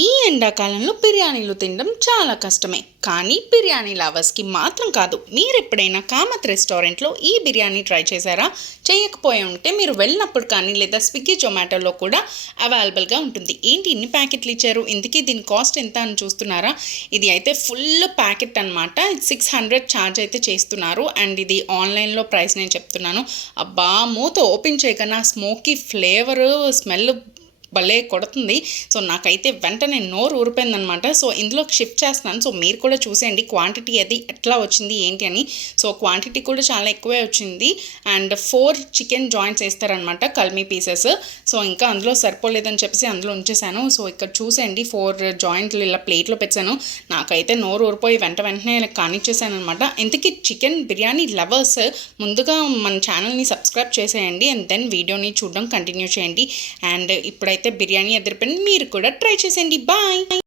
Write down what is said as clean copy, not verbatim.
ఈ ఎండాకాలంలో బిర్యానీలు తినడం చాలా కష్టమే. కానీ బిర్యానీ లవర్స్కి మాత్రం కాదు. మీరు ఎప్పుడైనా కామత్ రెస్టారెంట్లో ఈ బిర్యానీ ట్రై చేశారా? చేయకపోయి ఉంటే మీరు వెళ్ళినప్పుడు కానీ లేదా స్విగ్గీ జొమాటోలో కూడా అవైలబుల్గా ఉంటుంది. ఏంటి ఇన్ని ప్యాకెట్లు ఇచ్చారు, ఇంతకీ దీని కాస్ట్ ఎంత అని చూస్తున్నారా? ఇది అయితే ఫుల్ ప్యాకెట్ అనమాట. 600 ఛార్జ్ అయితే చేస్తున్నారు. అండ్ ఇది ఆన్లైన్లో ప్రైస్ నేను చెప్తున్నాను. అబ్బా, మూత ఓపెన్ చేయకన్నా స్మోకీ ఫ్లేవరు స్మెల్ భలే కొడుతుంది. సో నాకైతే వెంటనే నోరు ఊరిపోయిందనమాట. సో ఇందులోకి షిఫ్ట్ చేస్తున్నాను. సో మీరు కూడా చూసేయండి క్వాంటిటీ అది ఎట్లా వచ్చింది ఏంటి అని. సో క్వాంటిటీ కూడా చాలా ఎక్కువే వచ్చింది. అండ్ 4 చికెన్ జాయింట్స్ వేస్తారనమాట, కల్మీ పీసెస్. సో ఇంకా అందులో సరిపోలేదని చెప్పేసి అందులో ఉంచేసాను. సో ఇక్కడ చూసేయండి 4 జాయింట్లు ఇలా ప్లేట్లో పెట్టాను. నాకైతే నోరు ఊరిపోయి వెంటనే కానిచ్చేసాను అనమాట. ఇంతకీ చికెన్ బిర్యానీ లవర్స్ ముందుగా మన ఛానల్ని సబ్స్క్రైబ్ చేసేయండి. అండ్ దెన్ వీడియోని చూడడం కంటిన్యూ చేయండి. అండ్ ఇప్పుడైతే బిర్యానీ ఎదురుపని మీరు కూడా ట్రై చేసేయండి. బాయ్.